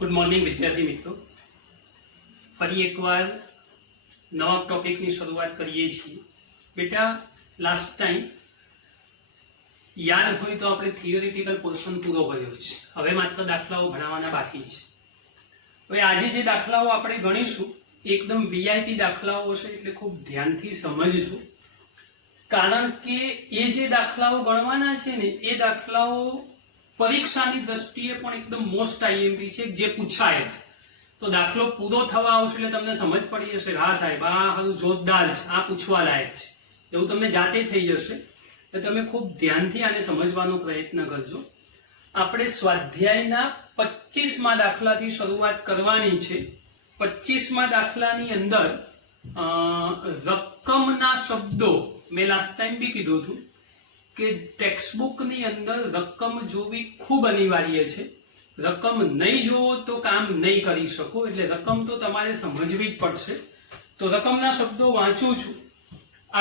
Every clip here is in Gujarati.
ગુડ મોર્નિંગ વિદ્યાર્થી મિત્રો, ફરી એકવાર નવા ટોપિકની શરૂઆત કરીએ છીએ. બેટા, લાસ્ટ ટાઈમ યાદ હોય તો આપણે થિયોરિટિકલ પોર્શન પૂરો કર્યો છે. હવે માત્ર દાખલાઓ ભણાવવાના બાકી છે. હવે આજે જે દાખલાઓ આપણે ગણીશું એકદમ વીઆઈપી દાખલાઓ છે, એટલે ખૂબ ધ્યાનથી સમજજો. કારણ કે એ જે દાખલાઓ ગણવાના છે ને એ દાખલાઓ પરીક્ષાની દ્રષ્ટિએ પણ એકદમ મોસ્ટ આઈએમપી છે, જે પૂછાય છે. તો દાખલો પૂરો થવા આવશે એટલે તમને સમજ પડી જશે, હા સાહેબ આ હજુ જોરદાર છે, આ પૂછવા લાયક છે, એવું તમને જાતે થઈ જશે. તો તમે ખૂબ ધ્યાનથી આને સમજવાનો પ્રયત્ન કરજો. આપણે સ્વાધ્યાયના 25મા દાખલાથી શરૂઆત કરવાની છે. 25મા દાખલાની અંદર રકમના શબ્દો મેં લાસ્ટ ટાઈમ બી કીધું હતું કે ટેક્સ્ટબુકની અંદર રકમ જોવી ખૂબ અનિવાર્ય છે. રકમ નહીં જોવો તો કામ નહીં કરી શકો, એટલે રકમ તો તમારે સમજવી જ પડશે. તો રકમના શબ્દો વાંચું છું.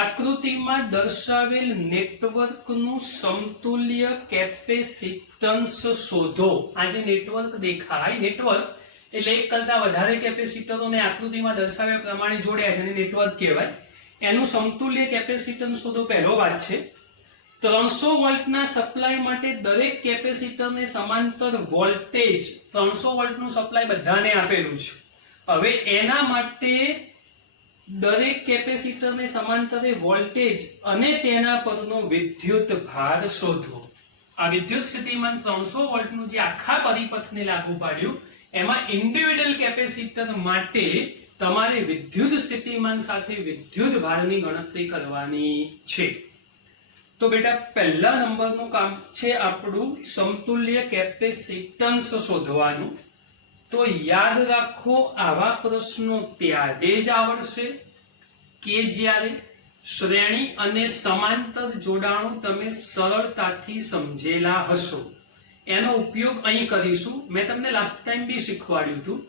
આકૃતિમાં દર્શાવેલ નેટવર્કનું સમતુલ્ય કેપેસિટન્સ શોધો. આ જે નેટવર્ક દેખાય, નેટવર્ક એટલે એક કરતા વધારે કેપેસિટરોને આકૃતિમાં દર્શાવ્યા પ્રમાણે જોડ્યા છે, એને નેટવર્ક કહેવાય. એનું સમતુલ્ય કેપેસિટન્સ શોધો પહેલો વાત છે. 300 વોલ્ટના સપ્લાય માટે દરેક કેપેસિટરને સમાંતર વોલ્ટેજ 300 વોલ્ટનું સપ્લાય બધાને આપેલું છે. હવે એના માટે દરેક કેપેસિટરને સમાંતરે વોલ્ટેજ અને તેના પરનો વિદ્યુત ભાર શોધવો. આ વિદ્યુત સ્થિતિમાન 300 વોલ્ટનું જે આખા પરિપથને લાગુ પાડ્યું એમાં ઇન્ડિવિડ્યુઅલ કેપેસિટર માટે તમારે વિદ્યુત સ્થિતિમાન સાથે વિદ્યુત ભારની ગણતરી કરવાની છે. તો બેટા પહેલા નંબરનું કામ છે આપણું સમતુલ્ય કેપેસિટન્સ શોધવાનું. તો યાદ રાખો, આવા પ્રશ્નો ત્યારે જ આવડશે કે જ્યારે શ્રેણી અને સમાંતર જોડાણો તમે સરળતાથી સમજેલા હશો. એનો ઉપયોગ અહીં કરીશું. મેં તમને લાસ્ટ ટાઈમ બી શીખવાડ્યું હતું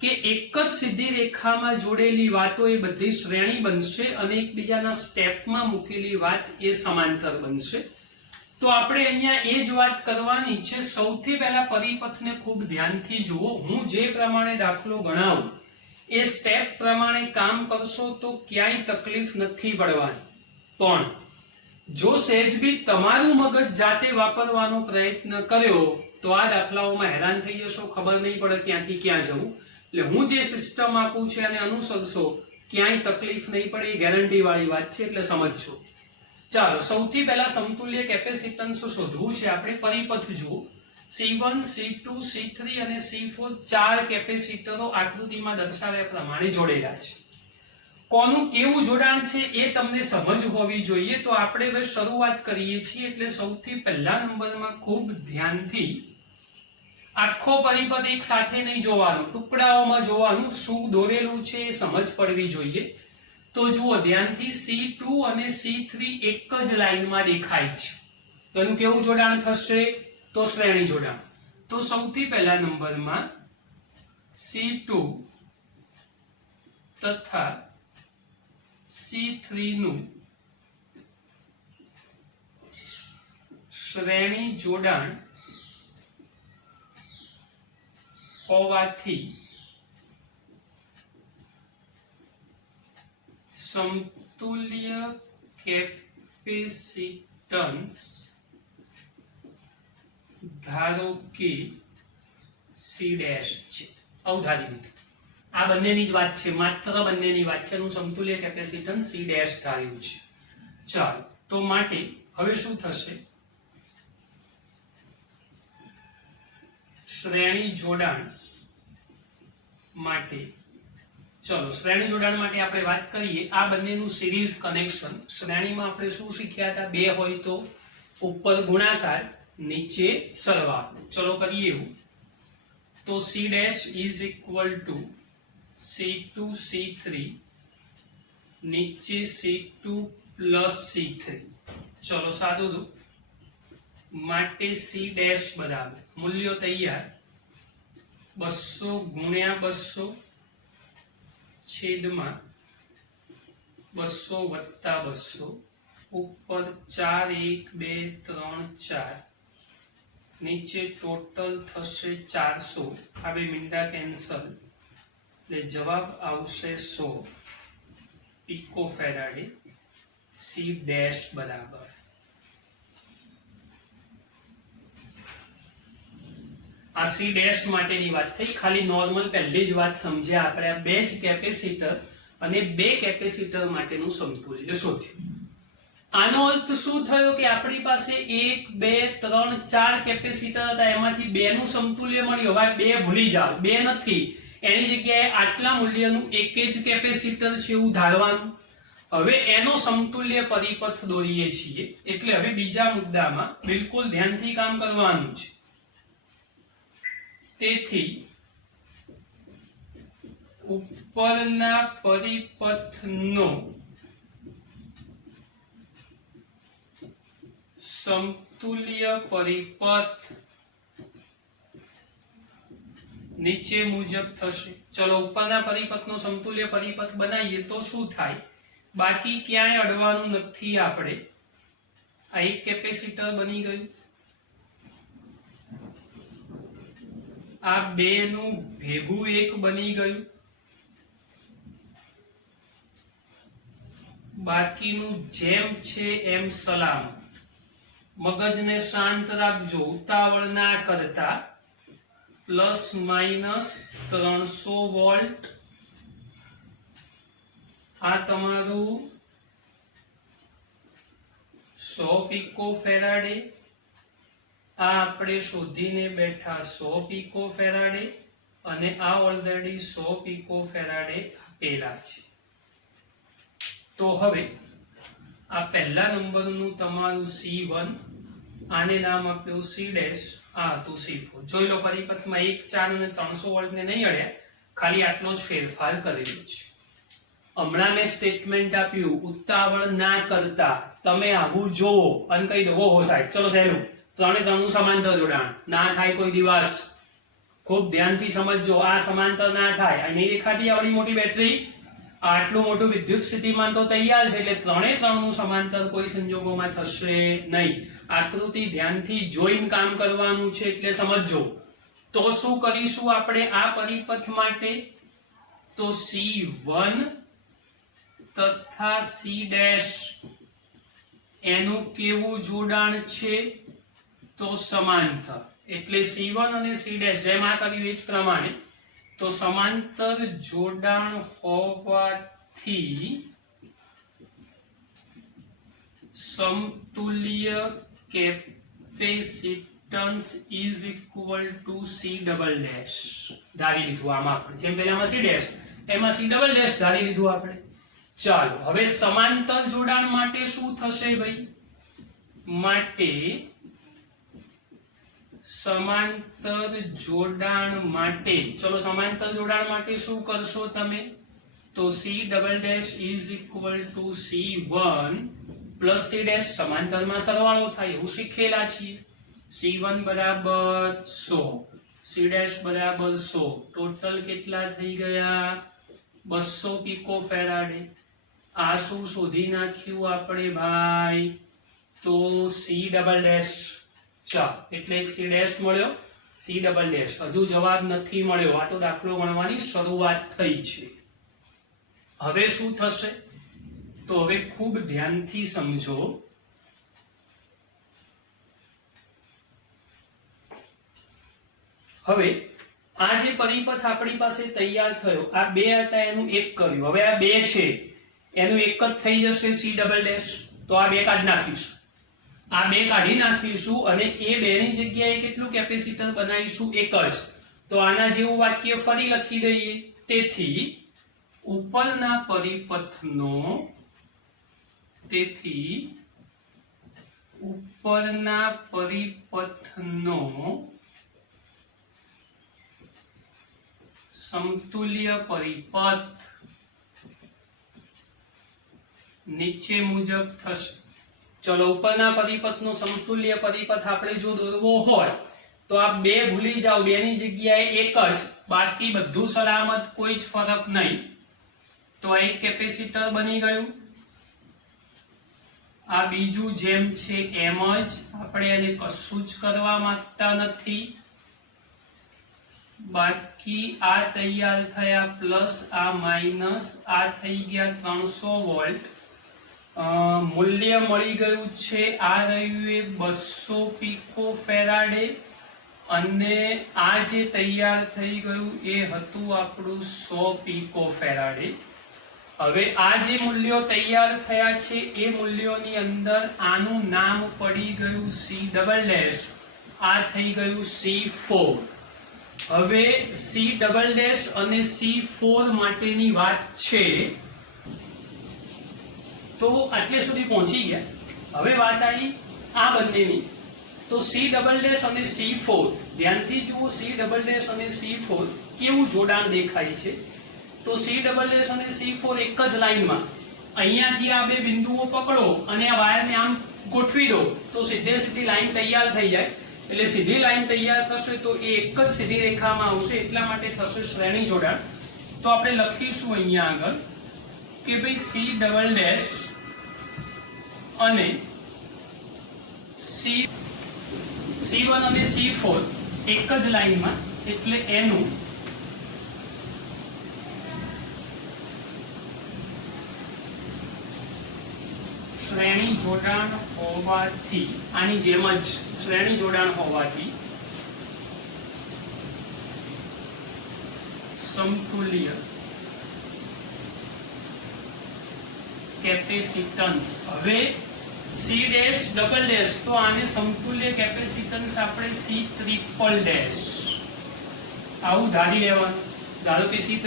કે એક જ સીધી રેખામાં જોડેલી વાતો એ બધી શ્રેણી બનશે અને એકબીજાના સ્ટેપમાં મૂકેલી વાત એ સમાંતર બનશે. તો આપણે અહીંયા એ જ વાત કરવાની છે. સૌથી પહેલા પરિપથને ખૂબ ધ્યાનથી જુઓ. હું જે પ્રમાણે દાખલો ગણાવું એ સ્ટેપ પ્રમાણે કામ કરશો તો ક્યાંય તકલીફ નથી પડવાની. પણ જો સહેજ બી તમારું મગજ જાતે વાપરવાનો પ્રયત્ન કર્યો તો આ દાખલાઓમાં હેરાન થઈ જશો, ખબર નહીં પડે ક્યાંથી ક્યાં જવું. એટલે હું જે સિસ્ટમ આપું છું અને અનુસરશો, ક્યાંય તકલીફ નહીં પડે, એ ગેરંટી વાળી વાત છે, એટલે સમજજો. ચાલો, સૌથી પહેલા સમતુલ્ય કેપેસિટન્સ શોધવું છે. આપણે પરિપથ જુઓ. C1, C2, C3 અને C4 ચાર કેપેસિટરો આકૃતિમાં દર્શાવ્યા પ્રમાણે જોડેલા છે. કોનું કેવું જોડાણ છે એ તમને સમજ હોવી જોઈએ. તો આપણે હવે શરૂઆત કરીએ છીએ. એટલે સૌથી પહેલા નંબરમાં ખૂબ ધ્યાનથી આખો પરિપથ એક સાથે નહીં જોવાનો, ટુકડાઓમાં જોવાનું. શું દોરેલું છે એ સમજ પડવી જોઈએ. તો જુઓ ધ્યાનથી, C2 અને C3 એક જ લાઈનમાં દેખાય છે. તો એનું કેવું જોડાણ થશે? તો શ્રેણી જોડાણ. તો સૌથી પહેલા નંબરમાં C2 તથા C3 નું શ્રેણી જોડાણ હોવાથી સમતુલ્ય કેપેસિટન્સ ધારો કે C' છે. અવધારી લીધું. આ બંનેની જ વાત છે, માત્ર બંનેની વાત છે. એનું સમતુલ્ય કેપેસિટન્સ C' ધાર્યું છે. ચાલો, તો માટે હવે શું થશે? શ્રેણી જોડાણ માટે, ચલો શ્રેણી જોડાણ માટે આપણે વાત કરીએ. આ બંનેનું સિરીઝ કનેક્શન. શ્રેણીમાં આપણે શું શીખ્યા હતા? બે હોય તો ઉપર ગુણાકાર, નીચે સરવાળો. ચલો કરીએ એવું. તો C' is equal two C2 C3 નીચે C2 પ્લસ C3. ચલો સાદું દો. માટે C' બરાબર મૂલ્યો તૈયાર 200 ગુણ્યા 200 છેદમાં 200 વત્તા 200 ઉપર 4 1 2 3 4 નીચે ટોટલ થશે 400, આ બે મીંડા કેન્સલ, એટલે જવાબ આવશે 100 પિકોફેરાડે સી ડેશ બરાબર. આ સી ડેશ માટેની વાત થઈ. ખાલી નોર્મલ પહેલી જ વાત સમજ્યા આપણે. આ બે જ કેપેસિટર અને બે કેપેસિટર માટેનું સમતુલ્ય શોધ્યું. આનો અર્થ શું થયો કે આપણી પાસે 1 2 3 4 કેપેસિટર હતા, એમાંથી બે નું સમતુલ્ય મળ્યું. હવે બે ભૂલી જાઓ, બે નથી, એની જગ્યાએ આટલા મૂલ્યનું એક જ કેપેસિટર છે એવું ધારવાનું. હવે એનો સમતુલ્ય પરિપથ દોરીએ છીએ, એટલે હવે બીજા મુદ્દામાં બિલકુલ ધ્યાનથી કામ કરવાનું છે. તેથી ઉપરના પરિપથનો સમતુલ્ય પરિપથ નીચે મુજબ થશે. ચલો ઉપરના પરિપથનો સમતુલ્ય પરિપથ બનાવીએ તો શું થાય? બાકી ક્યાંય અડવાનું નથી આપણે. આ એક કેપેસિટર બની ગયું, આ બે નું ભેગું એક બની ગયું, બાકીનું જેમ છે એમ સલામત. મગજને શાંત રાખજો, ઉતાવળ ના કરતા. પ્લસ માઇનસ 300 વોલ્ટ, આ તમારું 100 પિકોફેરાડે, આ આપણે શોધીને બેઠા 100 પિકોફેરાડે, અને આ ઓલરેડી 100 પિકોફેરાડે આપેલા છે. તો હવે આ પહેલા નંબરનું તમારું C1, આને નામ આપ્યું C ડેશ, આ હતું C4. જોઈ લો પરિપથમાં 1 4 અને 300 વોલ્ટ ને નહીં અડ્યા, ખાલી આટલો જ ફેરફાર કરેલો છે. હમણાં મેં સ્ટેટમેન્ટ આપ્યું ઉતાવળ ના કરતા, તમે આવું જોવો અને કહી દો ઓહો સાહેબ ચલો સહેલું 3 3 નું સમાંતર જોડાણ ના થાય કોઈ દિવસ. ખૂબ ધ્યાનથી સમજજો, આ સમાંતર ના થાય. અહીં દેખાતી આવડી મોટી બેટરી, આટલું મોટું વિદ્યુત સ્થિતિમાન તો તૈયાર છે, એટલે 3 3 નું સમાંતર કોઈ સંજોગોમાં થશે નહીં. આકૃતિ ધ્યાનથી જોઈને કામ કરવાનું છે, એટલે સમજજો. તો શું કરીશું આપણે આ પરિપથ માટે? તો C1 તથા C ડેશ એનું કેવું જોડાણ છે? તો સમાંતર. એટલે C1 અને C ડેશ જેમ આ કર્યું એ જ પ્રમાણે, તો સમાંતર જોડાણ હોવાથી સમતુલ્ય capacitance is equal to C double dash ધારી લીધું. આમાં પણ જેમ પહેલામાં C ડેશ, એમાં C ડબલ ડેશ ધારી લીધું આપણે. ચાલો હવે સમાંતર જોડાણ માટે શું થશે ભાઈ? માટે સમાંતર જોડાણ માટે, ચલો સમાંતર જોડાણ માટે શું કરશો તમે? તો C double dash is equal two C1 plus C dash, સમાંતરમાં સરવાળો થાય એવું શીખેલા છીએ. C1 બરાબર 100, C ડેશ બરાબર 100, ટોટલ કેટલા થઈ ગયા? 200 પિકોફેરાડે. આ શું શોધી નાખ્યું આપણે ભાઈ? તો C ડબલ ડેશ. ચાલો એટલે એક C ડેશ મળ્યો, C ડબલ ડેશ. હજુ જવાબ નથી મળ્યો, આ તો દાખલો ગણવાની શરૂઆત થઈ છે. હવે શું થશે? તો હવે ખૂબ ધ્યાનથી સમજો. હવે આ જે પરિપથ આપણી પાસે તૈયાર થયો, આ બે હતા એનું એક કર્યું. હવે આ બે છે એનું એક જ થઈ જશે C ડબલ ડેશ. તો આ બે કાઢી નાખીશું, આ બે કાઢી નાખીશું, અને એ બે ની જગ્યાએ કેટલું કેપેસિટર બનાવીશું? એક જ. તો આના જેવું વાક્ય ફરી લખી દઈએ. તેથી ઉપરના પરિપથનો સમતુલ્ય પરિપથ નીચે મુજબ થશે. ચલો ઉપરના પરિપથનો સમતુલ્ય પરિપથ આપણે જો દોરવો હોય તો આ બે ભૂલી જાઓ, બે ની જગ્યાએ એક જ, બાકી બધું સલામત, કોઈ જ ફરક નહીં. તો આ એક કેપેસિટર બની ગયું, આ બીજું જેમ છે એમ જ, આપણે એને કશું જ કરવા માંગતા નથી. બાકી આ તૈયાર થયા પ્લસ આ માઇનસ, આ થઈ ગયા 300 વોલ્ટ. મૂલ્ય મળી ગયું છે, આ રહ્યું એ 200 પીકો ફેરાડે, અને આ જે તૈયાર થઈ ગયું એ હતું આપણું 100 પીકો ફેરાડે. હવે આ જે મૂલ્યો તૈયાર થયા છે એ મૂલ્યોની અંદર આનું નામ પડી ગયું C', આ થઈ ગયું C4. હવે C'' અને C4 માટેની વાત છે, તો આટલે સુધી પહોંચી ગયા. હવે વાત આવી આ બંનેની, તો C'' અને C4, ધ્યાનથી જુઓ, C'' અને C4 કેવું જોડાણ દેખાય છે. તો C'' અને C4 એક જ લાઈનમાં, અહીંયાથી આ બે બિંદુઓ પકડો અને આ વાયરને આમ ગોઠવી દો તો સીધી લાઈન તૈયાર થઈ જાય. એટલે સીધી લાઈન તૈયાર થશે તો એ એક જ સીધી રેખામાં આવશે, એટલા માટે થશે શ્રેણી જોડાણ. તો આપણે લખીશું અહીંયા આગળ કે ભાઈ C'' અને C1 અને C4 એક જ લાઈનમાં, એટલે એનું શ્રેણી જોડાણ હોવાથી, આની જેમ જ શ્રેણી જોડાણ હોવાથી સમતુલ્ય કેપેસિટન્સ. હવે C'', તો આને સમતુલ્ય કેપેસિટન્સ આપણે C'', આવું ધારી લેવાનું. ધારો કે C'',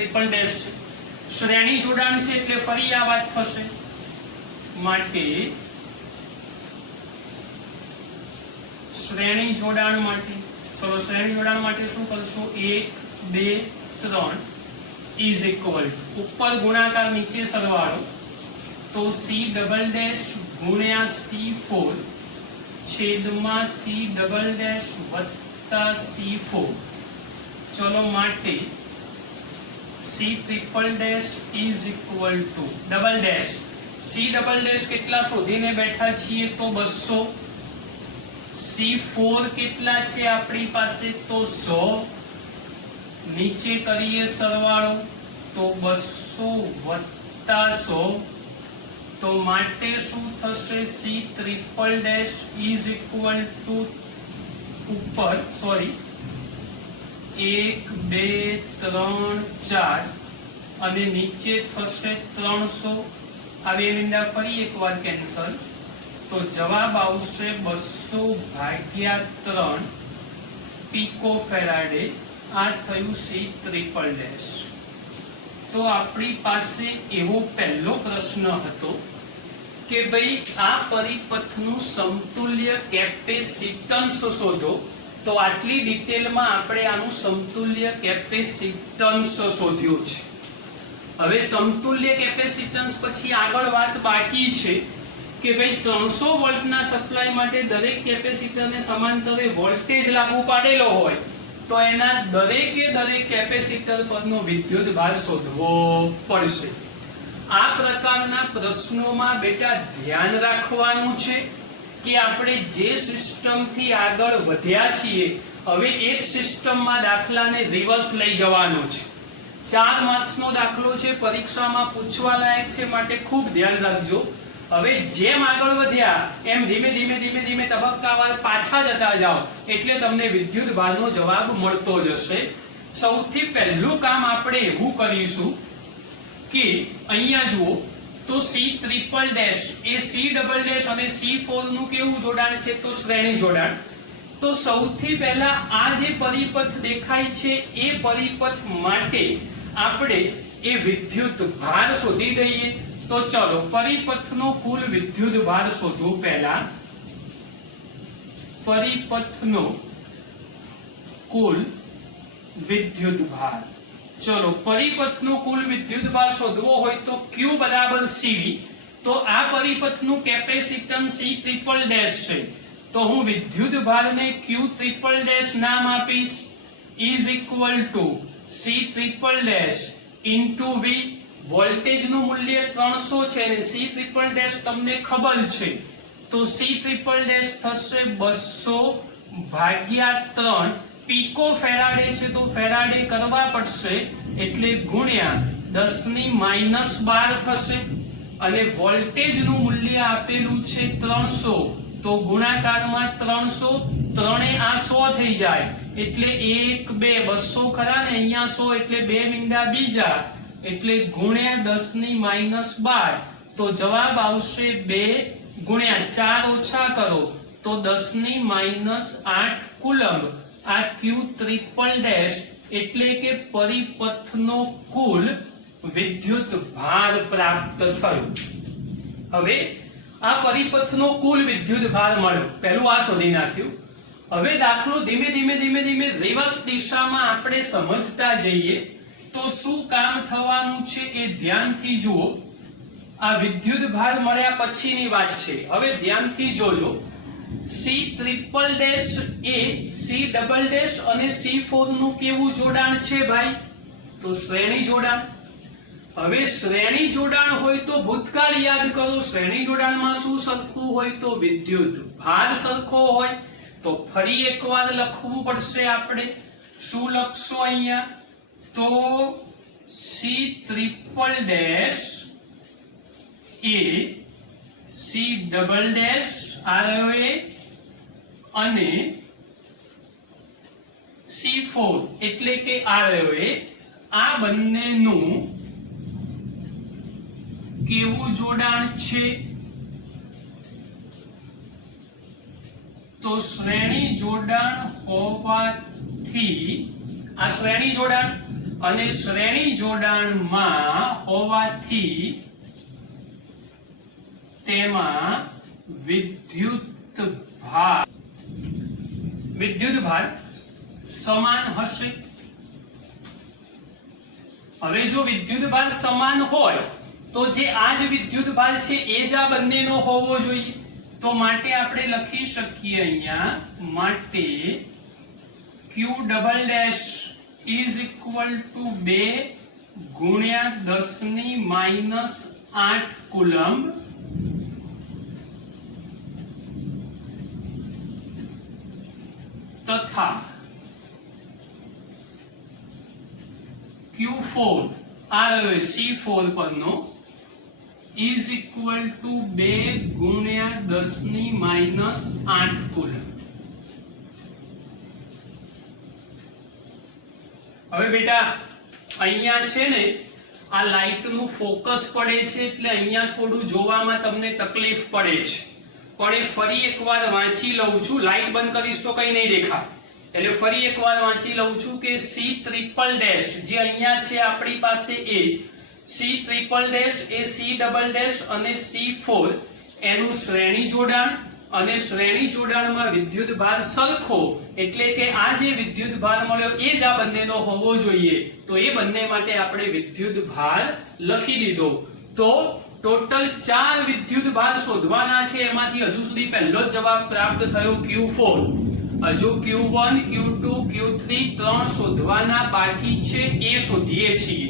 શ્રેણી જોડાણ છે એટલે ફરી આ વાત થશે, માટે શ્રેણી જોડાણ માટે, ચલો શ્રેણી જોડાણ માટે શું કરશો, 1 2 3 ઇઝ ઇક્વલ ઉપર ગુણાકાર નીચે સરવાળો, તો C'' ગુણ્યા C4 છેદમાં C'' વત્તા C4. ચલો માટે C'' is equal to C'' કેટલા શોધીને બેઠા છીએ, તો 200. C4 કેટલા છે આપણી પાસે, તો 100. નીચે કરીએ સરવાળો, તો 200 વત્તા 100, તો માટે શું થશે, C'' ઇઝ ઇક્વલ ટુ ઉપર 1 2 3 4 અને નીચે થશે 300. આ બે મીંડા ફરી એકવાર કેન્સલ, તો જવાબ આવશે 200/3 પીકો ફેરાડે. આ થયું C''. તો આપણી પાસે એવો પહેલો પ્રશ્ન હતો કે ભાઈ આ પરિપથનું સમતુલ્ય કેપેસિટન્સ શોધો. તો આટલી ડિટેલમાં આપણે આનું સમતુલ્ય કેપેસિટન્સ શોધ્યું છે. હવે સમતુલ્ય કેપેસિટન્સ પછી આગળ વાત બાકી છે કે ભાઈ 300 વોલ્ટના સપ્લાય માટે દરેક કેપેસિટરને સમાંતરે વોલ્ટેજ લાગુ પાડેલો હોય તો એના દરેકે દરેક કેપેસિટર પરનો વિદ્યુત ભાર શોધવો પડશે. આ પ્રકારના પ્રશ્નોમાં બેટા ધ્યાન રાખવાનું છે કે આપણે જે સિસ્ટમથી આગળ વધ્યા છીએ હવે એ જ સિસ્ટમમાં દાખલાને રિવર્સ લઈ જવાનો છે. 4 માર્ક્સનો દાખલો છે, પરીક્ષામાં પૂછવા લાયક છે, માટે ખૂબ ધ્યાન રાખજો. હવે જેમ આગળ વધ્યા એમ ધીમે ધીમે તબક્કાવાર પાછા જતા જાઓ એટલે તમને વિદ્યુત ભારનો જવાબ મળતો જશે. સૌથી પહેલું કામ આપણે એવું કરીશું કે અહીંયા જુઓ, તો C'' એ C'' અને C4 નું કેવું જોડાણ છે, તો શ્રેણી જોડાણ. તો સૌથી પહેલા આ જે પરિપથ દેખાય છે એ પરિપથ માટે આપણે એ વિદ્યુત ભાર શોધી દઈએ. તો ચલો પરિપથનો કુલ વિદ્યુત ભાર શોધવું. પહેલા પરિપથનો કુલ વિદ્યુત ભાર. ચલો પરિપથનો કુલ વિદ્યુત ભાર શોધવો હોય તો Q બરાબર CV. તો આ પરિપથનું કેપેસિટન્સ C''. તો હું વિદ્યુત ભારને Q'' નામ આપીશ, is equal to C'' into V. વોલ્ટેજનું મૂલ્ય 300 છે અને C'' તમને ખબર છે તો સી ટ્રિપલ ડેશ થશે 200/3 પીકો ફેરાડે છે તો ફેરાડે કરવા પડશે એટલે ગુણ્યા 10⁻12 થશે અને વોલ્ટેજ નું મૂલ્ય આપેલું છે 300 તો ગુણાકારમાં 300 3 આ 100 થઈ જાય એટલે 1 2 200 ખરા ને અહીંયા 100 એટલે 2 મીંડા બીજા એટલે ગુણ્યા 10⁻12 તો જવાબ આવશે 2 ગુણ્યા 4 ઓછા કરો તો 10⁻8 કુલંબ આ ક્યુ ટ્રિપલ ડેશ એટલે કે પરિપથનો કુલ વિદ્યુત ભાર પ્રાપ્ત થયો. હવે આ પરિપથનો કુલ વિદ્યુત ભાર મળ્યો, પહેલું આ શોધી નાખ્યું. હવે દાખલો ધીમે ધીમે રિવર્સ દિશામાં આપણે સમજતા જઈએ તો શું કામ થવાનું છે એ ધ્યાનથી જુઓ. આ વિદ્યુત ભાર મળ્યા પછીની વાત છે. હવે ધ્યાનથી જોજો. C triple dash A C double dash અને C4 નું કેવું જોડાણ છે ભાઈ? તો શ્રેણી જોડાણ. હવે શ્રેણી જોડાણ હોય તો ભૂતકાળ યાદ કરો. શ્રેણી જોડાણમાં શું સરખું હોય? તો વિદ્યુત ભાર સરખો હોય. તો ફરી એકવાર લખવું પડશે આપણે. શું લખશો અહીંયા? તો C triple dash A C double dash આરએ અને C4 એટલે કે આરએ આ બંનેનું કેવું જોડાણ છે? તો શ્રેણી જોડાણ હોવાથી આ શ્રેણી જોડાણ અને શ્રેણી જોડાણમાં હોવાથી તેમાં વિદ્યુત ભાર સમાન હશે. હવે જો વિદ્યુત ભાર સમાન હોય તો જે આ જ વિદ્યુત ભાર છે એ જ આ બંનેનો હોવો જોઈએ. તો માટે આપણે લખી શકીએ અહીંયા માટે Q double dash is equal two 2 ગુણ્યા 10⁻8 કુલંબ તથા Q4 આ C4 પરનો is equal to 2 ગુણ્યા 10⁻8 કુલંબ. હવે બેટા અહીંયા છે ને આ લાઈટ નું ફોકસ પડે છે એટલે અહીંયા થોડું જોવામાં તમને તકલીફ પડે છે, પણ એ ફરી એકવાર વાંચી લઉં છું. લાઈટ બંધ કરીશ તો કઈ નહીં દેખાય એટલે ફરી એકવાર વાંચી લઉં છું કે સી ટ્રિપલ ડેશ જે અહીંયા છે આપણી પાસે એ જ C triple dash A C double dash અને C4 એનું શ્રેણી જોડાણ અને શ્રેણી જોડાણમાં વિદ્યુત ભાર સરખો એટલે કે આ જે વિદ્યુત ભાર મળ્યો એ જ આ બંનેનો હોવો જોઈએ. તો એ બંને માટે આપણે વિદ્યુત ભાર લખી દીધો. તો ટોટલ 4 વિદ્યુત ભાર શોધવાના છે. એમાંથી હજુ સુધી પહેલો જ જવાબ પ્રાપ્ત થયો Q4. હજુ Q1 Q2 Q3 3 શોધવાના બાકી છે, એ શોધીએ છીએ.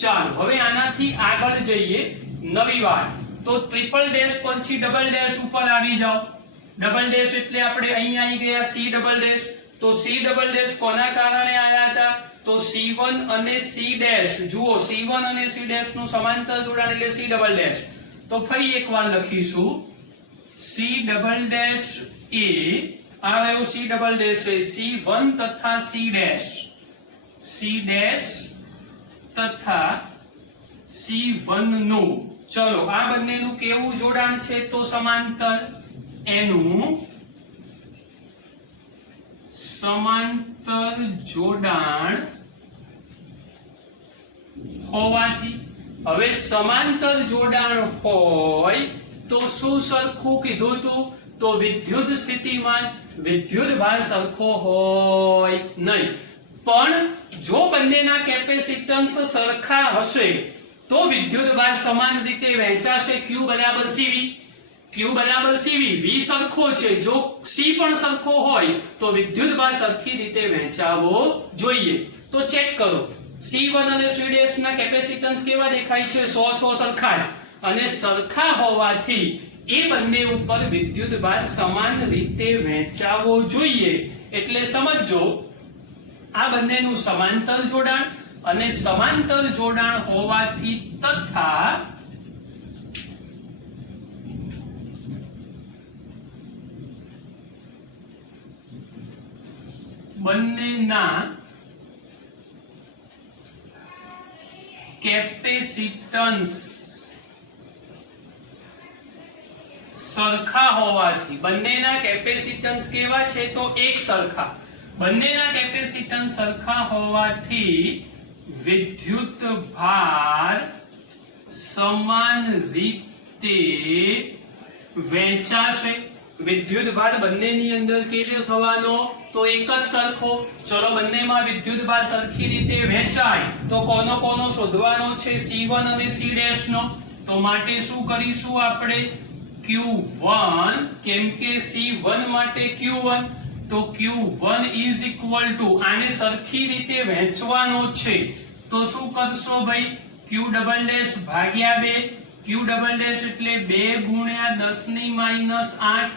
ચાલો હવે આનાથી આગળ જઈએ. નવી વાત તો ટ્રિપલ ડેશ પછી ડબલ ડેશ ઉપર આવી જાઓ. ડબલ ડેશ એટલે આપણે અહીં આવી ગયા સી ડબલ ડેશ. તો સી ડબલ ડેશ કોના કારણે આયા હતા? તો C1 અને C ડેશ. જુઓ C1 અને C ડેશ નું સમાંતર જોડાણ એટલે C ડબલ ડેશ. તો ફરી એકવાર લખીશું C ડબલ ડેશ એ આ રહ્યો C ડબલ ડેશ એ C1 તથા C ડેશ તથા C1 નું. ચલો આ બંનેનું કેવું જોડાણ છે? તો સમાંતર. એનું સમાંતર જોડાણ હોવાથી. હવે સમાંતર જોડાણ હોય તો શું સરખું કીધું તું? તો વિદ્યુત સ્થિતિમાં વિદ્યુત ભાર સરખો હોય નહીં, પણ જો બંનેના કેપેસિટન્સ સરખા હશે તો વિદ્યુત ભાર સમાન રીતે વહેંચાશે. Q બરાબર CV, Q બરાબર CV, V સરખો છે. જો C પણ સરખો હોય તો વિદ્યુત ભાર સરખી રીતે વહેંચાવો જોઈએ. તો ચેક કરો C1 અને C' ના કેપેસિટન્સ કેવા દેખાય છે? 100 સરખા જ, અને સરખા હોવાથી એ બંને ઉપર વિદ્યુતભાર સમાન રીતે વહેંચાવો જોઈએ. એટલે સમજો આ બંનેનું સમાંતર જોડાણ અને સમાંતર જોડાણ હોવાથી તથા બંનેના કેપેસિટન્સ સરખા હોવાથી, બંનેના કેપેસિટન્સ કેવા છે તો એક સરખા, બંનેના કેપેસિટન્સ સરખા હોવાથી વિદ્યુત ભાર સમાન રીતે વહેંચાશે. વિદ્યુત ભાર બંનેની અંદર કેવો થવાનો તો એક જ સરખો. ચલો બંનેમાં વિદ્યુત ભાર સરખી રીતે વહેંચાય તો કોનો કોનો શોધવાનો છે C1 અને C' નો. તો માટે શું કરીશું આપણે Q1, કેમ કે C1 માટે Q1 તો Q1 is equal to આને સરખી રીતે વહેંચવાનો છે તો શું કરશો ભાઈ Q ડબલ ડેશ ભાગ્યા 2. Q ડબલ ડેશ એટલે 2 ગુણ્યા 10 ની માઈનસ 8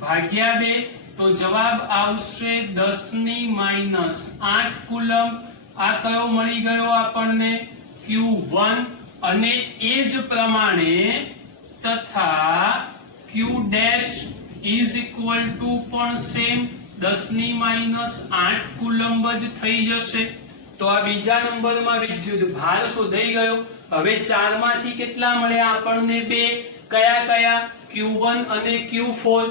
ભાગ્યા 2 તો જવાબ આવશે 10 ની માઈનસ 8 કુલમ. આ કયો મળી ગયો આપણને Q1 અને એ જ પ્રમાણે તથા Q dash is equal to પણ સેમ 10 ની માઈનસ 8 કુલમ જ થઈ જશે. તો આ બીજા નંબરમાં વિદ્યુત ભાર શોધાઈ ગયો. હવે 4 માંથી કેટલા મળ્યા આપણને 2. કયા કયા Q1 અને Q4.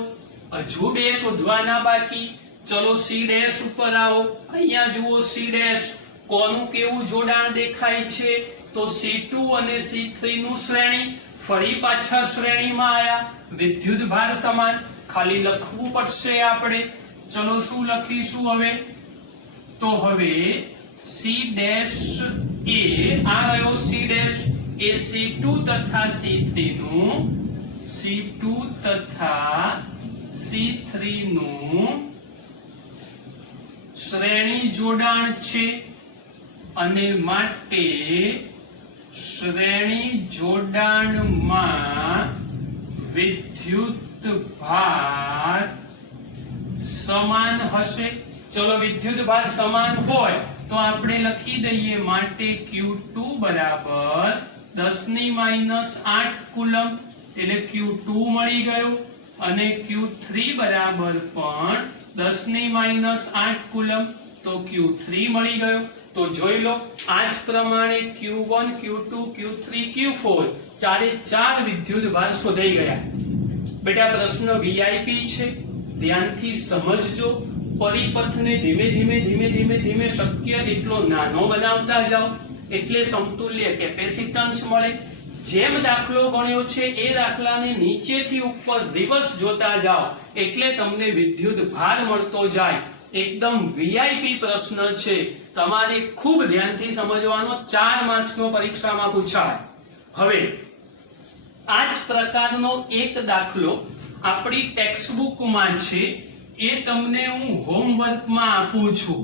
હજુ 2 શોધવાના બાકી. ચલો C ડેશ ઉપર આવો. અહીંયા જુઓ C ડેશ કોનું કેવું જોડાણ દેખાય છે તો C2 અને C3 નું શ્રેણી. ફરી પાછા શ્રેણીમાં આયા. વિદ્યુત ભાર સમાન. ખાલી લખવું પડશે આપણે. ચલો શું લખીશું હવે તો હવે C ડેશ એ આ રહ્યો C ડેશ એ C2 તથા C3 નું C2 તથા C3 નું શ્રેણી જોડાણ છે અને માટે શ્રેણી જોડાણમાં વિદ્યુત ભાર સમાન હશે. ચલો વિદ્યુત ભાર સમાન હોય તો આપણે લખી દઈએ માટે Q2 બરાબર 10 ની માઈનસ 8 કુલમ એટલે Q2 મળી ગયું અને Q3 બરાબર પણ 10 ની માઈનસ 8 કુલમ તો Q3 મળી ગયો. તો જોઈ લો આ જ પ્રમાણે Q1 Q2 Q3 Q4 ચારે ચાર વિદ્યુત ભાર શોધાઈ ગયા. બેટા પ્રશ્ન VIP છે, ધ્યાનથી સમજજો. પરિપથને ધીમે ધીમે ધીમે ધીમે ધીમે શક્ય એટલો નાનો બનાવતા જાઓ એટલે સમતુલ્ય કેપેસિટન્સ મળે. જેમ દાખલો ગણ્યો છે એ દાખલાને નીચેથી ઉપર રિવર્સ જોતા જાઓ એટલે તમને વિદ્યુત ભાર મળતો જાય. એકદમ VIP પ્રશ્ન છે, તમારે ખૂબ ધ્યાનથી સમજવાનો. 4 માર્ક્સનો પરીક્ષામાં પૂછાય. હવે આ જ પ્રકારનો એક દાખલો આપણી ટેક્સ્ટબુકમાં છે એ તમને હું હોમવર્કમાં આપું છું.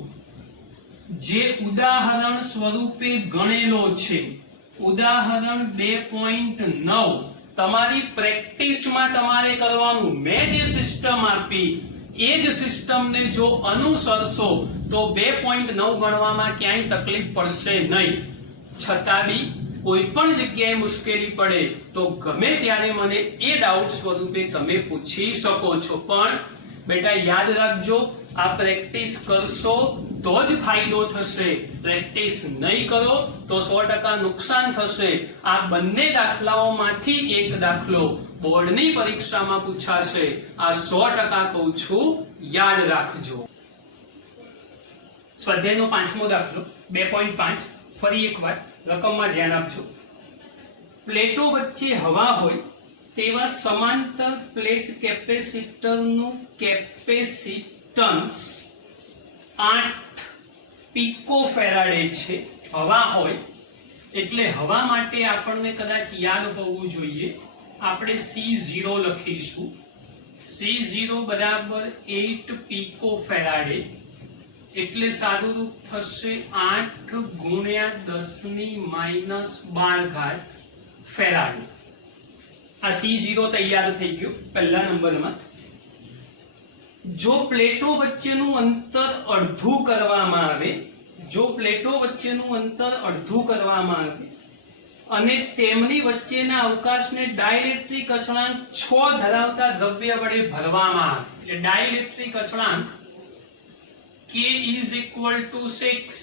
જે ઉદાહરણ સ્વરૂપે ગણેલો છે. ઉદાહરણ 2.9 તમારી પ્રેક્ટિસમાં તમારે કરવાનું. મેં જે સિસ્ટમ આપી એ જ સિસ્ટમને જો અનુસરશો તો 2.9 ગણવામાં ક્યાંય તકલીફ પડશે નહીં. છતાં બી કોઈ પણ જગ્યાએ મુશ્કેલી પડે તો ગમે ત્યારે મને એ ડાઉટ સ્વરૂપે તમે પૂછી શકો છો. પણ બેટા યાદ રાખજો, આ પ્રેક્ટિસ કરશો તો જ ફાયદો થશે. પ્રેક્ટિસ નહીં કરો તો 100% નુકસાન થશે. આ બંને દાખલાઓમાંથી એક દાખલો બોર્ડની પરીક્ષામાં પૂછાશે. આ 100% કહું છું, યાદ રાખજો. સ્વાધ્યાયનો 5મો દાખલો 2.5 ફરી એકવાર રકમમાં ધ્યાન આપજો. પ્લેટો વચ્ચે હવા હોય તેવા સમાંતર પ્લેટ કેપેસિટરનું કેપેસિટન્સ 8 પિકોફેરાડે છે. હવા હોય એટલે હવા માટે આપણને કદાચ યાદ હોવું જોઈએ. આપણે C0 લખીશું. C0 બરાબર 8 પિકોફેરાડે એટલે સાદું રૂપ થશે 8 ગુણ્યા 10 ની માઈનસ 12 ઘાત ફેરાડ. આ C0 તૈયાર થઈ ગયું પહેલા નંબરમાં. જો પ્લેટો વચ્ચેનું અંતર અડધું કરવામાં આવે, જો પ્લેટો વચ્ચેનું અંતર અડધું કરવામાં આવે અને તેમની વચ્ચેના અવકાશને ડાઇલેક્ટ્રિક અચળાંક 6 ધરાવતા દ્રવ્ય વડે ભરવામાં આવે, એટલે ડાઇલેક્ટ્રિક અચળાંક K is equal to 6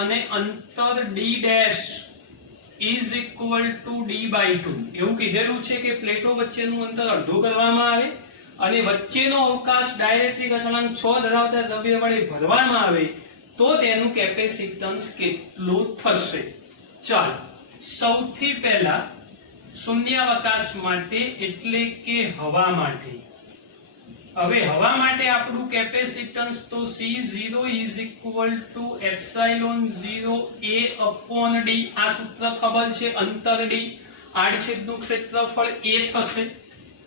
અને અંતર D dash is equal to D by 2 એવું કીધેલું છે કે પ્લેટો વચ્ચેનું અંતર અડધું કરવામાં આવે અને વચ્ચેનો અવકાશ ડાઇલેક્ટ્રિક અચળાંક 6 ધરાવતા દ્રવ્ય વડે ભરવામાં આવે તો તેનું કેપેસિટન્સ કેટલું થશે. ચાલો સૌથી પહેલા શૂન્યાવકાશ માટે એટલે કે હવા માટે. હવે હવા માટે આપણું કેપેસિટન્સ તો C0 is equal to epsilon 0 A upon D. આ સૂત્ર ખબર છે, અંતર D, આડછેદનું ક્ષેત્રફળ A થશે.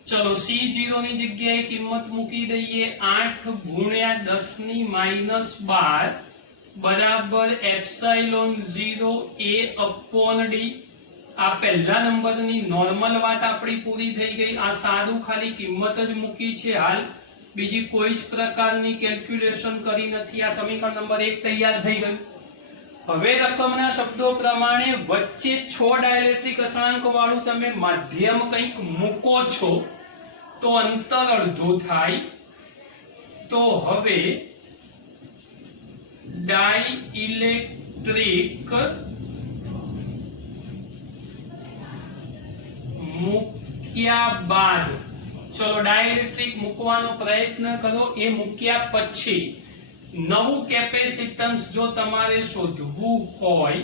ચલો C0 ની જગ્યાએ કિંમત મૂકી દઈએ 8 ગુણ્યા 10 ની -12 બરાબર એપ્સાઇલોન 0 A upon D. આ પહેલા નંબરની નોર્મલ વાત આપણી પૂરી થઈ ગઈ. આ સાદું ખાલી કિંમત જ મૂકી છે, હાલ બીજી કોઈ જ પ્રકારની કેલ્ક્યુલેશન કરી નથી. આ સમીકરણ નંબર 1 તૈયાર થઈ ગયું. હવે રકમના શબ્દો પ્રમાણે વચ્ચે 6 ડાઇલેક્ટ્રિક અચળાંક વાળું તમે માધ્યમ કંઈક મૂકો છો તો અંતર અડધું થાય. તો હવે ડાઇલેક્ટ્રિક મૂક્યા બાદ, ચલો ડાઇલેક્ટ્રિક મૂકવાનો પ્રયત્ન કરો. એ મૂક્યા પછી નવું કેપેસિટન્સ જો તમારે શોધવું હોય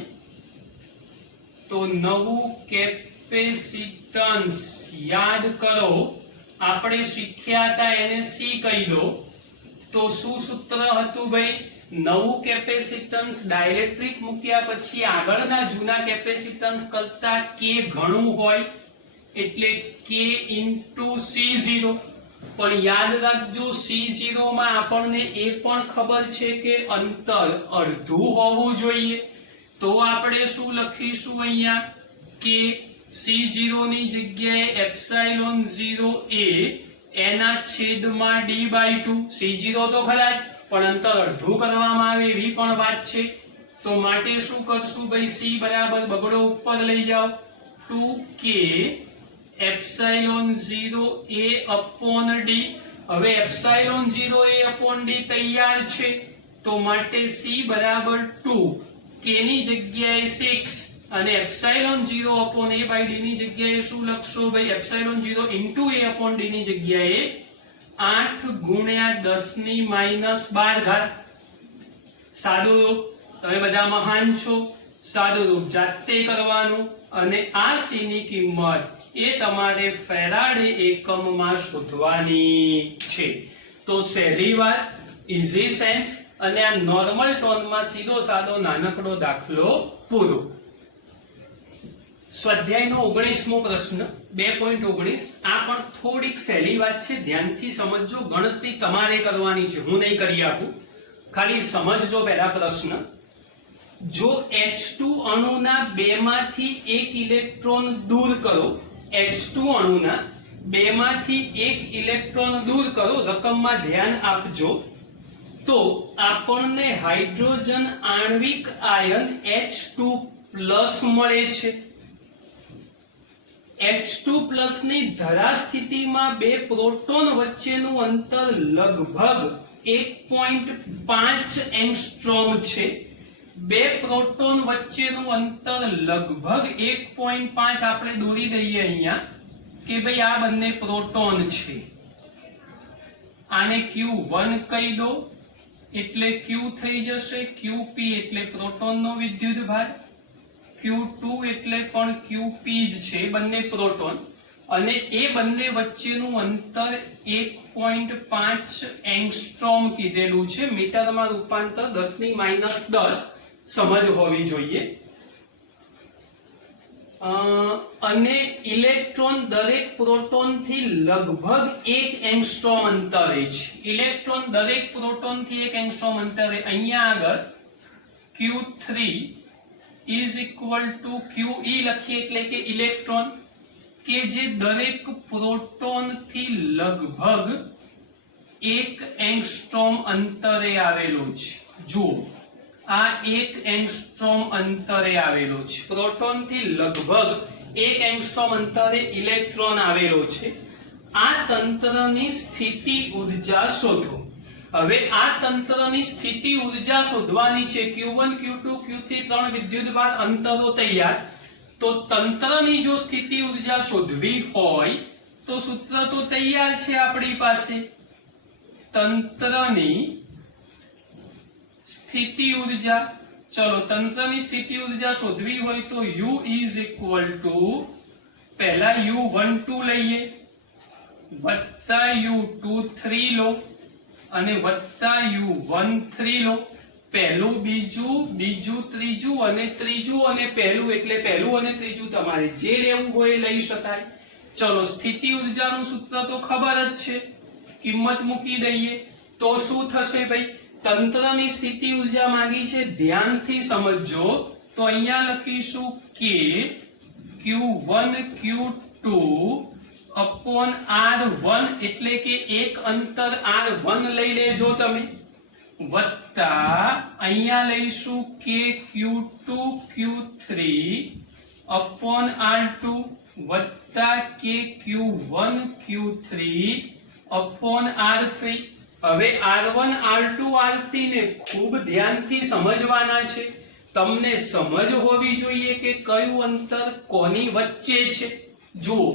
તો નવું કેપેસિટન્સ યાદ કરો, આપણે શીખ્યા હતા એને C કહી દો. તો શું સૂત્ર હતું ભાઈ? નવું કેપેસિટન્સ ડાઇલેક્ટ્રિક મૂક્યા પછી આગળના જૂના કેપેસિટન્સ કરતા K ઘણું હોય એટલે K into C0. પણ યાદ રાખજો C0 માં આપણને એ પણ ખબર છે કે અંતર અડધું હોવું જોઈએ. તો આપણે શું લખીશું અહીંયા કે C0 ની જગ્યાએ એપ્સાઇલોન 0 A એના છેદમાં D by 2. C0 તો ખરા જ, પણ અંતર અડધું કરવામાં આવે એવી પણ વાત છે. તો માટે શું કરશું ભાઈ? C બરાબર બગડો ઉપર લઈ જાઓ 2K epsilon 0 A upon D. હવે એપ્સાઇલોન 0 A upon D તૈયાર છે તો માટે C બરાબર 2, K ની જગ્યાએ 6 અને epsilon 0 upon A by D ની જગ્યાએ શું લખશો ભાઈ? Epsilon 0 into A upon D ની જગ્યાએ 8 ગુણ્યા 10 ની -12. સાદું રૂપ, તમે બધા મહાન છો, સાદું રૂપ જાતે કરવાનું અને આ C ની કિંમત એ તમારે ફેરાડે એકમમાં શોધવાની છે. તો સહેલી વાત, ઇઝી સેન્સ અને આ નોર્મલ ટોનમાં સીધો સાદો નાનકડો દાખલો પૂરો. સ્વાધ્યાયનો 19મો પ્રશ્ન 2.19. આ પણ થોડીક સહેલી વાત છે, ધ્યાનથી સમજજો. ગણતરી તમારે કરવાની છે, હું નહીં કરી આપું, ખાલી સમજજો પહેલા પ્રશ્ન. જો H2 અણુના 2 માંથી 1 ઇલેક્ટ્રોન દૂર કરો, H2 અણુના 2 માંથી 1 ઇલેક્ટ્રોન દૂર કરો, રકમમાં ધ્યાન આપજો, તો આપણને હાઇડ્રોજન આણ્વિક આયન H2+ મળે છે. H2+ ની ધરા સ્થિતિમાં 2 પ્રોટોન વચ્ચેનું અંતર લગભગ 1.5 એંગસ્ટ્રોમ છે. 2 પ્રોટોન વચ્ચેનું અંતર લગભગ 1.5 આપણે દોરી દઈએ અહીંયા કે ભાઈ આ બંને પ્રોટોન છે. આને Q1 કહી દો એટલે Q થઈ જશે, Qp એટલે પ્રોટોનનો વિદ્યુતભાર, Q2 એટલે પણ Qp જ છે, બંને પ્રોટોન, અને એ બંને વચ્ચેનું અંતર 1.5 એંગસ્ટ્રોમ કીધેલું છે. મીટરમાં રૂપાંતર 10 ની -10 સમજ હોવી જોઈએ. અને ઇલેક્ટ્રોન દરેક પ્રોટોન થી લગભગ 1 એંગસ્ટ્રોમ અંતરે છે. ઇલેક્ટ્રોન દરેક પ્રોટોન થી 1 એંગસ્ટ્રોમ અંતરે. અહીંયા આગળ Q3 is equal to QE લખીએ એટલે કે ઇલેક્ટ્રોન, K કે જે દરેક પ્રોટોન થી લગભગ 1 એંગસ્ટ્રોમ અંતરે આવેલો છે. જુઓ, આ 1 એંગસ્ટ્રોમ અંતરે આવેલો છે. પ્રોટોન થી લગભગ 1 એંગસ્ટ્રોમ અંતરે ઇલેક્ટ્રોન આવેલો છે. આ તંત્રની સ્થિતિ ઉર્જા શોધો. હવે આ તંત્રની સ્થિતિ ઉર્જા શોધવાની છે. Q1 Q2 Q3 3 વિદ્યુતભાર અંતરો તૈયાર. તો તંત્રની જો સ્થિતિ ઉર્જા શોધવી હોય તો સૂત્ર તો તૈયાર છે આપણી પાસે. તંત્રની સ્થિતિ ઉર્જા, ચલો તંત્રની સ્થિતિ ઉર્જા શોધવી હોય તો U ઇઝ ઇક્વલ ટુ પહેલા U12 લઈએ વત્તા U23 લો અને વત્તા U13 લો. પહેલું બીજું, બીજું ત્રીજું અને ત્રીજું અને પહેલું, એટલે પહેલું અને ત્રીજું તમારે જે લેવું હોય લઈ શકાય. ચલો સ્થિતિ ઉર્જાનું સૂત્ર તો ખબર જ છે, કિંમત મૂકી દઈએ તો શું થશે ભાઈ? તંત્રની સ્થિતિ ઉર્જા માંગી છે, ધ્યાનથી સમજજો. તો અહીંયા લખીશું કે Q1 Q2 upon R1 એટલે કે એક અંતર R1 લઈ લેજો તમે, વત્તા અહીંયા લઈશું કે Q2 Q3 upon R2 વત્તા કે Q1 Q3 upon R3. હવે R1 R2 R3 ને ખૂબ ધ્યાનથી સમજવાના છે. તમને સમજ હોવી જોઈએ કે કયું અંતર કોની વચ્ચે છે. જુઓ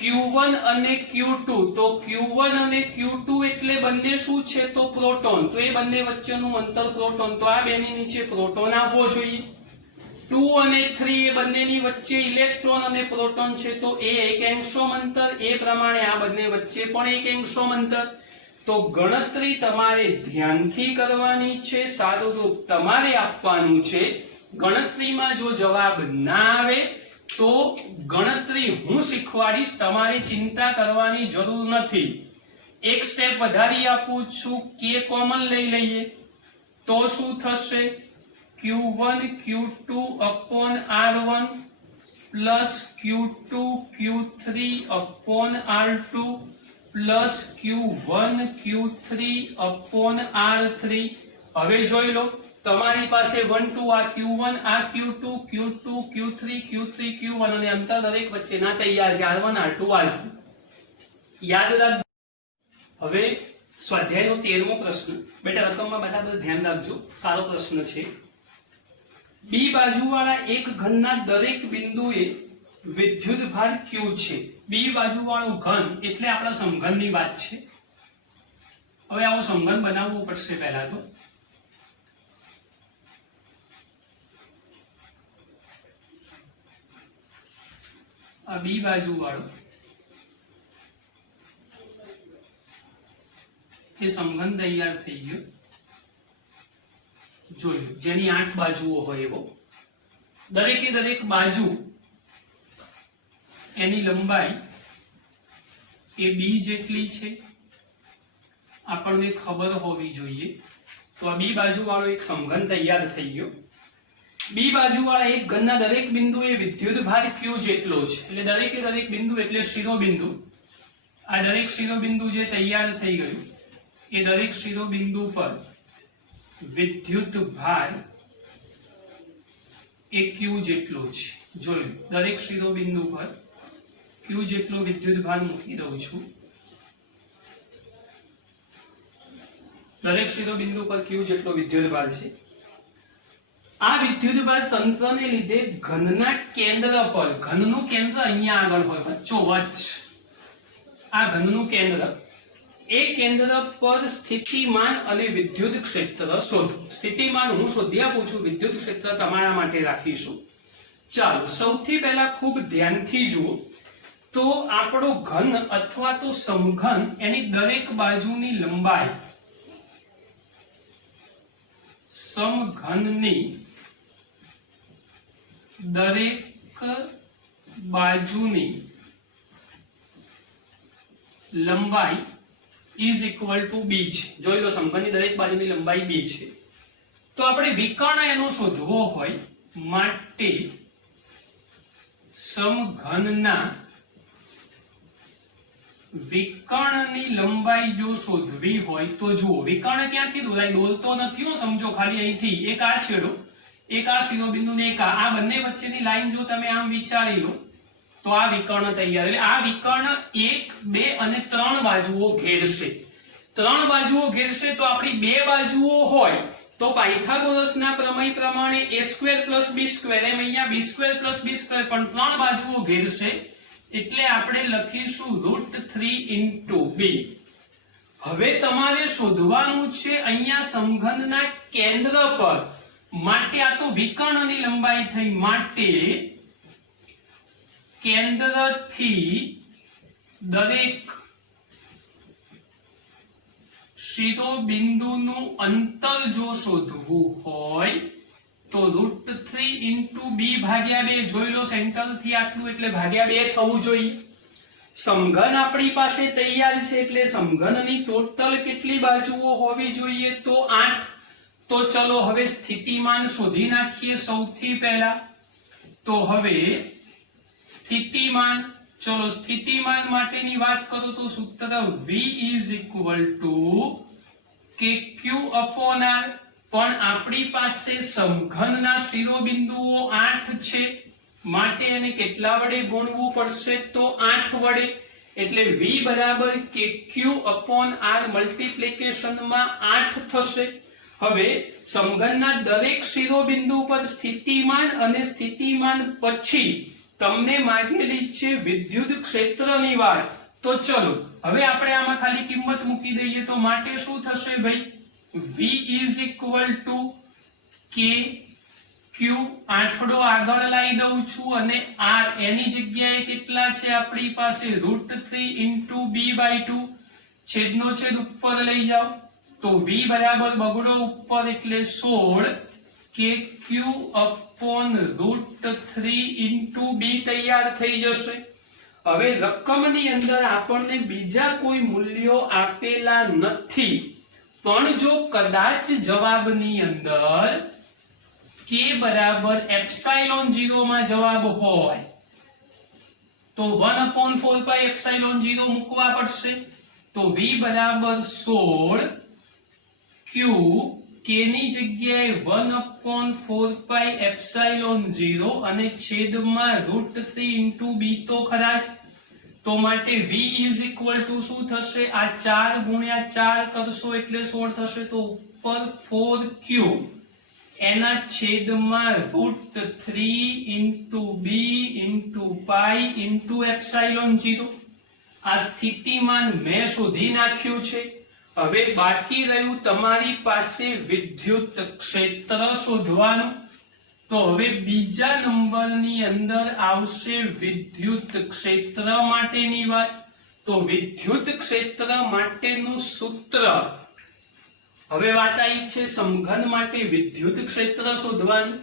Q1 અને Q2, તો Q1 અને Q2 એટલે બંને શું છે? તો પ્રોટોન. તો એ બંને વચ્ચેનું અંતર પ્રોટોન, તો આ બેની નીચે પ્રોટોન આવવો જોઈએ. 2 અને 3 એ બંનેની વચ્ચે ઇલેક્ટ્રોન અને પ્રોટોન છે, તો એ 1 એંગસ્ટ્રોમ અંતર. એ પ્રમાણે આ બંને વચ્ચે પણ 1 એંગસ્ટ્રોમ અંતર. તો ગણતરી તમારે ધ્યાનથી કરવાની છે, સારું રૂપ તમારે આપવાનું છે. ગણતરીમાં જો જવાબ ના આવે તો ગણતરી હું શીખવાડીશ, તમારે ચિંતા કરવાની જરૂર નથી. એક સ્ટેપ વધારી આપું છું, કે કોમન લઈ લઈએ તો શું થશે? Q1 Q2 upon R1 plus Q2 Q3 upon R2 plus Q1 Q3 upon R3. હવે જોઈ લો, તમારી પાસે 1 2 આ Q1 આ Q2 Q2 Q3 Q3 Q1 અને અંતર દરેક વચ્ચેના તૈયાર છે R1 R2 R3. યાદ રાખજો. હવે સ્વાધ્યાયનો 13મો પ્રશ્ન. બેટા રકમમાં બધા ધ્યાન રાખજો, સારો પ્રશ્ન છે. બી બાજુવાળા એક ઘનના દરેક બિંદુએ વિદ્યુતભાર Q છે. બી બાજુવાળું ઘન એટલે આપણા સમઘનની વાત છે. હવે આવું સમઘન બનાવવું પડશે પહેલા તો. આ બી બાજુ વાળો એ સમઘન તૈયાર થઈ ગયો. જોઈ લો, જેની 8 બાજુઓ હોય એવો. દરેકે દરેક બાજુ એની લંબાઈ એ બી જેટલી છે, આપણને ખબર હોવી જોઈએ. તો આ બી બાજુ વાળો એક સમઘન તૈયાર થઈ ગયો. બી બાજુવાળા એક ઘનના દરેક બિંદુએ વિદ્યુતભાર Q જેટલો છે. એટલે દરેકે દરેક બિંદુ એટલે શિરોબિંદુ. આ દરેક શિરોબિંદુ જે તૈયાર થઈ ગયું એ દરેક શિરોબિંદુ પર વિદ્યુતભાર એ Q જેટલો છે. જોયું, દરેક શિરોબિંદુ પર Q જેટલો વિદ્યુતભાર મૂકી દઉં છું. દરેક શિરોબિંદુ પર Q જેટલો વિદ્યુતભાર છે. આ વિદ્યુતભાર તંત્રને લીધે ઘનના કેન્દ્ર પર, ઘનનું કેન્દ્ર અહીંયા આગળ હોય વચ્ચોવચ્ચ, આ ઘનનું કેન્દ્ર, એ કેન્દ્ર પર સ્થિતિમાન અને વિદ્યુત ક્ષેત્ર શોધો. સ્થિતિમાન હું શોધી આપું છું, વિદ્યુત ક્ષેત્ર તમારા માટે રાખીશું. ચાલો સૌથી પહેલા ખૂબ ધ્યાનથી જુઓ. તો આપણો ઘન અથવા તો સમઘન એની દરેક બાજુની લંબાઈ, સમઘનની દરેક બાજુની લંબાઈ ઇઝ ઇક્વલ ટુ બી છે. જોઈ લો, સમઘનની દરેક બાજુની લંબાઈ બી છે. તો આપણે વિકર્ણ એનો શોધવો હોય માટે સમઘનના વિકર્ણની લંબાઈ જો શોધવી હોય તો જુઓ વિકર્ણ ક્યાંથી દોરાય, દોરતો નથી હો, સમજો ખાલી અહીંથી એક આ છેડો, એક આ શિરોબિંદુ ને એક આ બંને વચ્ચેની લાઈન જો તમે આમ વિચારી લો તો આ વિકર્ણ તૈયાર. એટલે આ વિકર્ણ 1, 2 અને 3 બાજુઓ ઘેરશે. 3 બાજુઓ ઘેરશે તો આપણી 2 બાજુઓ હોય તો પાયથાગોરસના પ્રમેય પ્રમાણે a² + b² એમ અહીંયા b² + b² પણ 3 બાજુઓ ઘેરશે એટલે આપણે લખીશું √3 * b. હવે તમારે શોધવાનું છે અહીંયા સમઘનના કેન્દ્ર પર, માટે આ તો વિકર્ણની લંબાઈ થઈ, માટે કેન્દ્રથી દરેક શિરોબિંદુનું અંતર જો શોધવું હોય તો √3 * b ભાગ્યા 2. જોઈ લો સેન્ટરથી આટલું એટલે ભાગ્યા 2 થવું જોઈએ. સમઘન આપણી પાસે તૈયાર છે એટલે સમઘનની ટોટલ કેટલી બાજુઓ હોવી જોઈએ તો 8. તો ચલો હવે સ્થિતિમાન શોધી નાખીએ સૌથી પહેલા. તો હવે સ્થિતિમાન, ચલો સ્થિતિમાન માટેની વાત કરું તો સૂત્ર V = kq/r. પણ આપણી પાસે સમઘનના શિરોબિંદુઓ 8 છે માટે એને કેટલા વડે ગુણવું પડશે તો 8 વડે. એટલે V = kq/r મલ્ટીપ્લિકેશનમાં 8 થશે. હવે સમઘનના દરેક શિરોબિંદુ પર સ્થિતિમાન અને સ્થિતિમાન પછી તમને માંગેલી છે વિદ્યુત ક્ષેત્રની વાત. તો ચલો હવે આપણે આમાં ખાલી કિંમત મૂકી દઈએ તો માટે શું થશે ભાઈ, V = kq, આઠડો આગળ લાવી દઉં છું અને r એની જગ્યાએ કેટલા છે આપણી પાસે √3 * b/2. છેદનો છેદ ઉપર લઈ જાઓ તો V બરાબર બગડો ઉપર એટલે 16 kq/√3 * b તૈયાર થઈ જશે. હવે રકમની અંદર આપણને બીજા કોઈ મૂલ્યો આપેલા નથી, પણ જો કદાચ જવાબની અંદર k = ε0 માં જવાબ હોય તો 1/4πε0 મૂકવા પડશે. તો V = 16, q k ની જગ્યાએ 1/4πε0 અને છેદમાં √3 * b તો ખરા જ. તો માટે V = શું થશે, આ 4 × 4 કરશો એટલે 16 થશે. તો ઉપર 4q એના છેદમાં √3 * b * π * ε0. આ સ્થિતિમાન મેં શોધી નાખ્યું છે. હવે બાકી રહ્યું તમારી પાસે વિદ્યુત ક્ષેત્ર શોધવાનું. તો હવે બીજા નંબરની અંદર આવશે વિદ્યુત ક્ષેત્ર માટેની વાત. તો વિદ્યુત ક્ષેત્ર માટેનું સૂત્ર, હવે વાત આવી છે સમઘન માટે વિદ્યુત ક્ષેત્ર શોધવાની.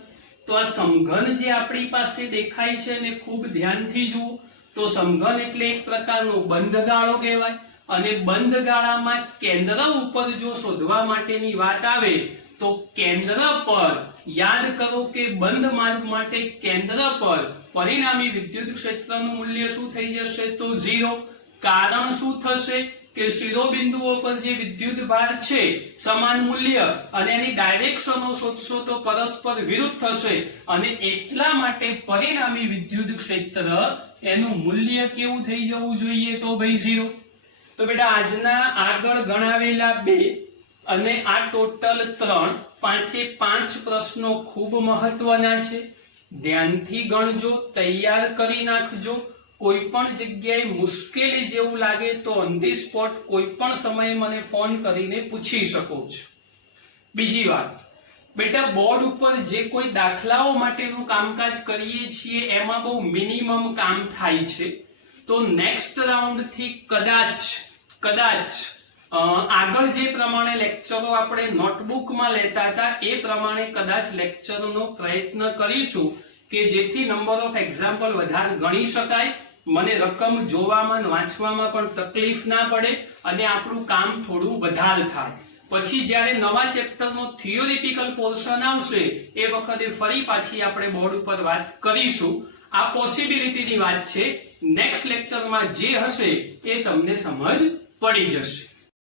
તો આ સમઘન જે આપણી પાસે દેખાય છે ને ખૂબ ધ્યાનથી જુઓ. તો સમઘન એટલે એક પ્રકારનો બંધ ગાળો કહેવાય અને બંધ ગાળામાં કેન્દ્ર ઉપર જો શોધવા માટેની વાત આવે તો કેન્દ્ર પર યાદ કરો કે બંધ માર્ગ માટે કેન્દ્ર પર પરિણામી વિદ્યુત ક્ષેત્રનું મૂલ્ય શું થઈ જશે તો 0. કારણ શું થશે કે શિરોબિંદુઓ પર જે વિદ્યુત ભાર છે સમાન મૂલ્ય અને એની ડાયરેક્શનો શોધશો તો પરસ્પર વિરુદ્ધ થશે અને એટલા માટે પરિણામી વિદ્યુત ક્ષેત્ર એનું મૂલ્ય કેવું થઈ જવું જોઈએ તો ભાઈ 0. તો બેટા આજના આગળ ગણાવેલા 2 અને આ ટોટલ 3, 5 પ્રશ્નો ખૂબ મહત્વના છે. ધ્યાનથી ગણજો, તૈયાર કરી નાખજો. કોઈ પણ જગ્યાએ મુશ્કેલી જેવું લાગે તો ઓન ધી સ્પોટ કોઈ પણ સમયે મને ફોન કરીને પૂછી શકો છો. બીજી વાત બેટા, બોર્ડ ઉપર જે કોઈ દાખલાઓ માટેનું કામકાજ કરીએ છીએ એમાં બહુ મિનિમમ કામ થાય છે. તો નેક્સ્ટ રાઉન્ડ થી કદાચ આગળ જે પ્રમાણે લેક્ચરો આપણે નોટબુકમાં લેતા હતા એ પ્રમાણે કદાચ લેક્ચરનો પ્રયત્ન કરીશું કે જેથી નંબર ઓફ એક્ઝામ્પલ વધારે ગણી શકાય, મને રકમ જોવામાં વાંચવામાં પણ તકલીફ ના પડે અને આપણું કામ થોડું વધારે થાય. પછી જ્યારે નવા ચેપ્ટરનો થિયોરિટિકલ પોર્શન આવશે એ વખતે ફરી પાછી આપણે બોર્ડ ઉપર વાત કરીશું. આ પોસિબિલિટીની વાત છે. નેક્સ્ટ લેક્ચરમાં જે હશે એ તમને સમજ પડી જશે.